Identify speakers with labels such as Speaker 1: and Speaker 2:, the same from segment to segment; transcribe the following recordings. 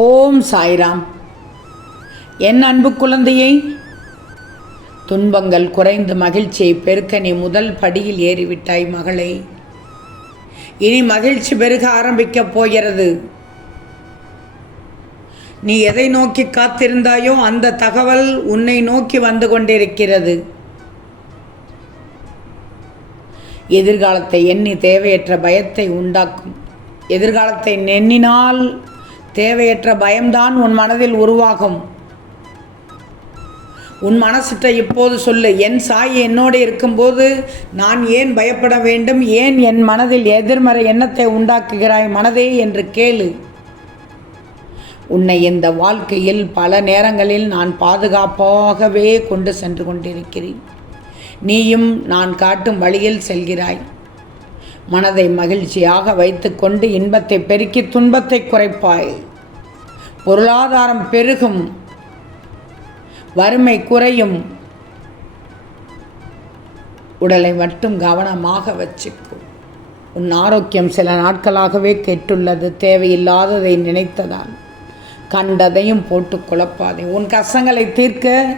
Speaker 1: ஓம் சாய்ராம். என் அன்பு குழந்தையை துன்பங்கள் குறைந்து மகிழ்ச்சியை பெருக்க நீ முதல் படியில் ஏறிவிட்டாய் மகளை. இனி மகிழ்ச்சி பெருக ஆரம்பிக்கப் போகிறது. நீ எதை நோக்கி காத்திருந்தாயோ அந்த தகவல் உன்னை நோக்கி வந்து கொண்டிருக்கிறது. எதிர்காலத்தை எண்ணி தேவையற்ற பயத்தை உண்டாக்கும். எதிர்காலத்தை எண்ணினால் தேவையற்ற பயம்தான் உன் மனதில் உருவாகும். உன் மனசிட்ட இப்போது சொல்லு என் சாய் என்னோடு இருக்கும்போது நான் ஏன் பயப்பட வேண்டும்? ஏன் என் மனதில் எதிர்மறை எண்ணத்தை உண்டாக்குகிறாய் மனதே என்று கேளு. உன்னை இந்த வாழ்க்கையில் பல நேரங்களில் நான் பாதுகாப்பாகவே கொண்டு சென்று கொண்டிருக்கிறேன். நீயும் நான் காட்டும் வழியில் செல்கிறாய். மனதை மகிழ்ச்சியாக வைத்துக்கொண்டு இன்பத்தை பெருக்கி துன்பத்தை குறைப்பாய். பொருளாதாரம் பெருகும். வறுமை குறையும். உடலை மட்டும் கவனமாக வச்சுக்கும் உன் ஆரோக்கியம் சில நாட்களாகவே கெட்டுள்ளது. தேவையில்லாததை நினைத்ததால். கண்டதையும் போட்டு குழப்பாதே. உன் கஷ்டங்களை தீர்க்க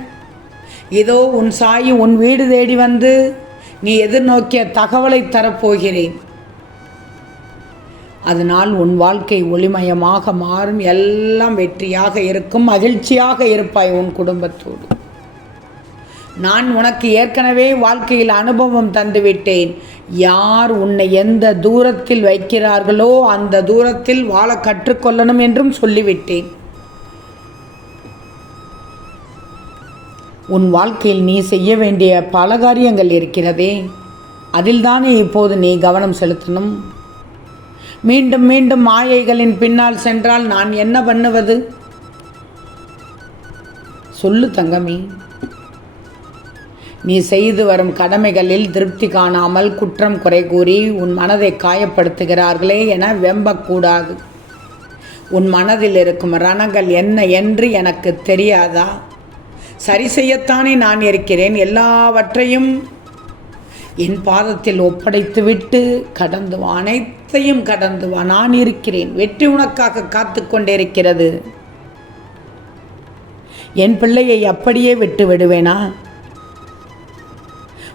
Speaker 1: இதோ உன் சாயி உன் வீடு தேடி வந்து நீ எதிர்நோக்கிய தகவலை தரப்போகிறேன். அதனால் உன் வாழ்க்கை ஒளிமயமாக மாறும். எல்லாம் வெற்றியாக இருக்கும். மகிழ்ச்சியாக இருப்பாய் உன் குடும்பத்தோடு. நான் உனக்கு ஏற்கனவே வாழ்க்கையில் அனுபவம் தந்துவிட்டேன். யார் உன்னை எந்த தூரத்தில் வைக்கிறார்களோ அந்த தூரத்தில் வாழ கற்றுக்கொள்ளணும் என்றும் சொல்லிவிட்டேன். உன் வாழ்க்கையில் நீ செய்ய வேண்டிய பல காரியங்கள் இருக்கிறதே. அதில்தானே இப்போது நீ கவனம் செலுத்தணும்? மீண்டும் மீண்டும் மாயைகளின் பின்னால் சென்றால் நான் என்ன பண்ணுவது? சொல்லு தங்கமி. நீ செய்து வரும் கடமைகளில் திருப்தி காணாமல் குற்றம் குறை கூறி உன் மனதை காயப்படுத்துகிறார்களே என வெம்பக்கூடாது. உன் மனதில் இருக்கும் ரணங்கள் என்ன என்று எனக்கு தெரியாதா? சரி செய்யத்தானே நான் இருக்கிறேன். எல்லாவற்றையும் என் பாதத்தில் ஒப்படைத்துவிட்டு கடந்து வா அனைத்தையும் கடந்து வா நான் இருக்கிறேன். வெற்றி உனக்காக காத்து கொண்டிருக்கிறது. என் பிள்ளையை அப்படியே விட்டு விடுவேனா?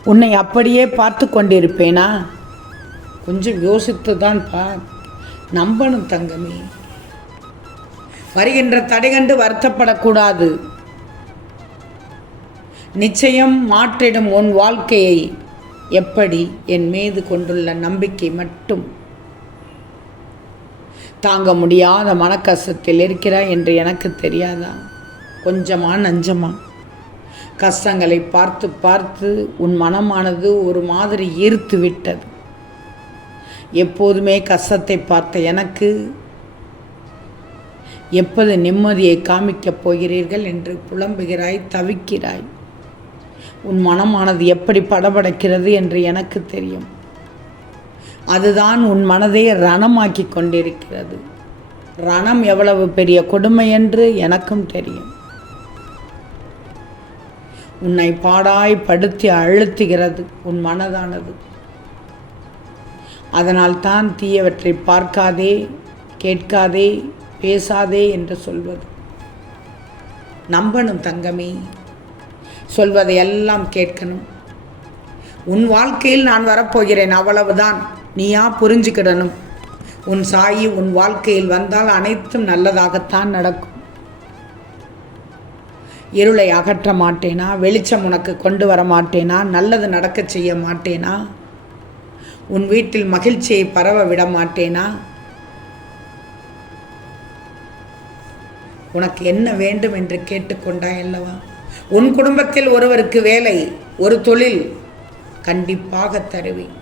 Speaker 1: உன்னை அப்படியே பார்த்து கொண்டிருப்பேனா? கொஞ்சம் யோசித்து தான் பார். நம்பணும் தங்கமே. வருகின்ற தடை கண்டு வருத்தப்படக்கூடாது. நிச்சயம் மாற்றிடும் உன் வாழ்க்கையை. எப்படி என் மீது கொண்டுள்ள நம்பிக்கை மட்டும் தாங்க முடியாத மனக்கஷ்டத்தில் இருக்கிறாய் என்று எனக்கு தெரியாதா? கொஞ்சமா நஞ்சமா? கஷ்டங்களை பார்த்து பார்த்து உன் மனமானது ஒரு மாதிரி ஈர்த்து விட்டது. எப்போதுமே கஷ்டத்தை பார்த்த எனக்கு எப்போது நிம்மதியை காமிக்கப் போகிறீர்கள் என்று புலம்புகிறாய் தவிக்கிறாய். உன் மனமானது எப்படி படபடக்கிறது என்று எனக்கு தெரியும். அதுதான் உன் மனதை ரணமாக்கி கொண்டிருக்கிறது. ரணம் எவ்வளவு பெரிய கொடுமை என்று எனக்கும் தெரியும். உன்னை பாடாய் படுத்தி அழுத்துகிறது உன் மனதானது. அதனால் தான் தீயவற்றை பார்க்காதே கேட்காதே பேசாதே என்று சொல்வது. நம்பணும் தங்கமே. சொல்வதையெல்லாம் கேட்கணும். உன் வாழ்க்கையில் நான் வரப்போகிறேன் அவ்வளவுதான். நீயா புரிஞ்சுக்கிடணும். உன் சாயி உன் வாழ்க்கையில் வந்தால் அனைத்தும் நல்லதாகத்தான் நடக்கும். இருளை அகற்ற மாட்டேனா? வெளிச்சம் உனக்கு கொண்டு வர மாட்டேனா? நல்லது நடக்கச் செய்ய மாட்டேனா? உன் வீட்டில் மகிழ்ச்சியை பரவ விட மாட்டேனா? உனக்கு என்ன வேண்டும் என்று கேட்டுக்கொண்டாய் அல்லவா? உன் குடும்பத்தில் ஒருவருக்கு வேலை ஒரு தொழில் கண்டிப்பாக தருவேன்.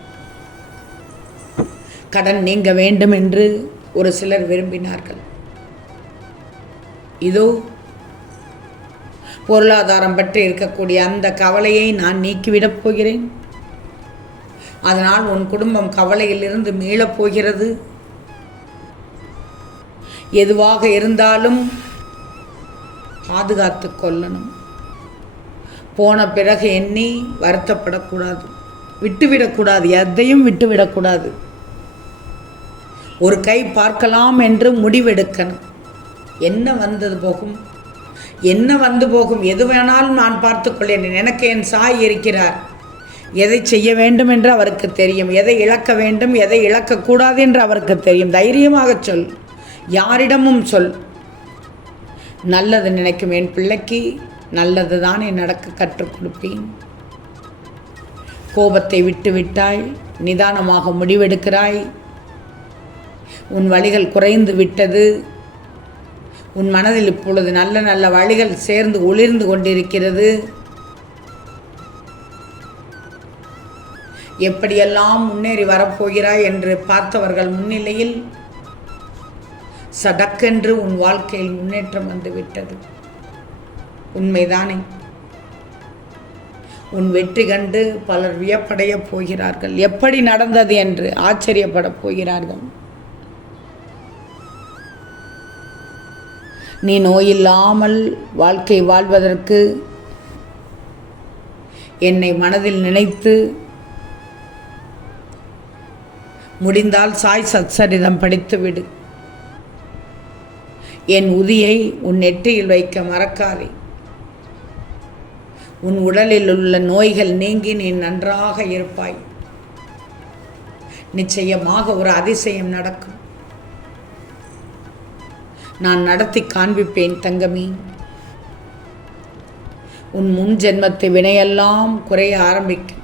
Speaker 1: கடன் நீங்க வேண்டும் என்று ஒரு சிலர் விரும்பினார்கள். இதோ பொருளாதாரம் பற்றி இருக்கக்கூடிய அந்த கவலையை நான் நீக்கிவிடப் போகிறேன். அதனால் உன் குடும்பம் கவலையிலிருந்து மீளப் போகிறது. எதுவாக இருந்தாலும் பாதுகாத்து கொள்ளணும். போன பிறகு எண்ணி வருத்தப்படக்கூடாது. விட்டுவிடக்கூடாது. எதையும் விட்டுவிடக்கூடாது. ஒரு கை பார்க்கலாம் என்று முடிவெடுக்கணும். என்ன வந்தது போகும்? என்ன வந்து போகும்? எது வேணாலும் நான் பார்த்துக்கொள்ளேன் எனக்கு என் சாய் இருக்கிறார். எதை செய்ய வேண்டும் என்று அவருக்கு தெரியும். எதை இழக்க வேண்டும்? எதை இழக்கக்கூடாது என்று அவருக்கு தெரியும். தைரியமாக சொல். யாரிடமும் சொல். நல்லது நினைக்கும் என் பிள்ளைக்கு நல்லது தானே நடக்க கற்றுக் கொடுப்பேன். கோபத்தை விட்டு விட்டாய் நிதானமாக முடிவெடுக்கிறாய். உன் வழிகள் குறைந்து விட்டது. உன் மனதில் இப்பொழுது நல்ல நல்ல வழிகள் சேர்ந்து ஒளிர்ந்து கொண்டிருக்கிறது. எப்படியெல்லாம் முன்னேறி வரப்போகிறாய் என்று பார்த்தவர்கள் முன்னிலையில் சடக்கென்று உன் வாழ்க்கையில் முன்னேற்றம் வந்துவிட்டது. உண்மைதானே? உன் வெற்றி கண்டு பலர் வியப்படையப் போகிறார்கள். எப்படி நடந்தது என்று ஆச்சரியப்படப் போகிறார்கள்? நீ நோயில்லாமல் வாழ்க்கை வாழ்வதற்கு என்னை மனதில் நினைத்து முடிந்தால் சாய் சத்சரிதம் படித்துவிடு. என் உதியை உன் நெற்றியில் வைக்க மறக்காதே. உன் உடலில் உள்ள நோய்கள் நீங்கி நீ நன்றாக இருப்பாய். நிச்சயமாக ஒரு அதிசயம் நடக்கும். நான் நடத்தி காண்பிப்பேன் தங்கமி. உன் முன் ஜென்மத்தை வினையெல்லாம் குறைய ஆரம்பிக்கும்.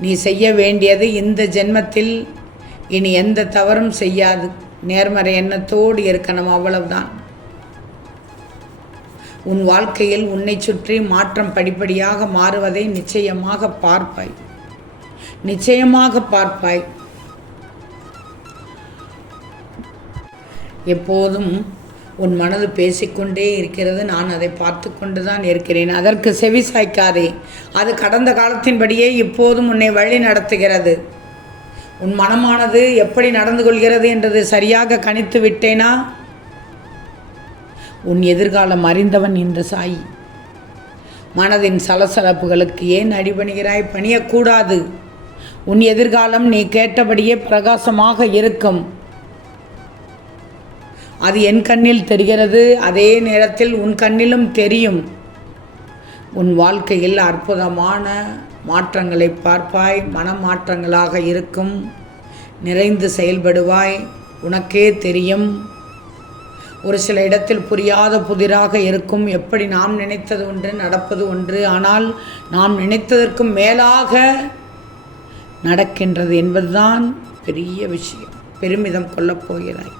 Speaker 1: நீ செய்ய வேண்டியது இந்த ஜென்மத்தில் இனி எந்த தவறும் செய்யாது. நேர்மறை எண்ணத்தோடு இருக்கணும் அவ்வளவுதான். உன் வாழ்க்கையில் உன்னை சுற்றி மாற்றம் படிப்படியாக மாறுவதை நிச்சயமாக பார்ப்பாய். நிச்சயமாக பார்ப்பாய். எப்போதும் உன் மனது பேசிக்கொண்டே இருக்கிறது. நான் அதை பார்த்து கொண்டு தான் இருக்கிறேன். அதற்கு செவி சாய்க்காதே. அது கடந்த காலத்தின்படியே இப்போதும் உன்னை வழி நடத்துகிறது. உன் மனமானது எப்படி நடந்து கொள்கிறது என்றது சரியாக கணித்து விட்டேனா? உன் எதிர்காலம் அறிந்தவன் என்ற சாய். மனதின் சலசலப்புகளுக்கு ஏன் அடிபணிகிறாய்? பணியக்கூடாது. உன் எதிர்காலம் நீ கேட்டபடியே பிரகாசமாக இருக்கும். அது என் கண்ணில் தெரிகிறது அதே நேரத்தில் உன் கண்ணிலும் தெரியும். உன் வாழ்க்கையில் அற்புதமான மாற்றங்களை பார்ப்பாய் மனமாற்றங்களாக இருக்கும். நிறைந்து செயல்படுவாய் உனக்கே தெரியும். ஒரு சில இடத்தில் புரியாத புதிராக இருக்கும். எப்படி நாம் நினைத்தது ஒன்று நடப்பது ஒன்று. ஆனால் நாம் நினைத்ததற்கும் மேலாக நடக்கின்றது என்பதுதான் பெரிய விஷயம். பெருமிதம் கொள்ளப் போகிறாய்.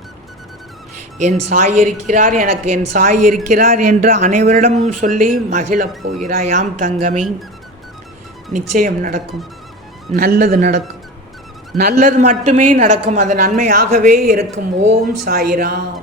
Speaker 1: என் சாய் இருக்கிறார் எனக்கு என் சாய் இருக்கிறார் என்று அனைவரிடமும் சொல்லி மகிழப் போகிறாயாம் தங்கமே நிச்சயம் நடக்கும். நல்லது நடக்கும். நல்லது மட்டுமே நடக்கும். அது நன்மையாகவே இருக்கும். ஓம் சாயிராம்.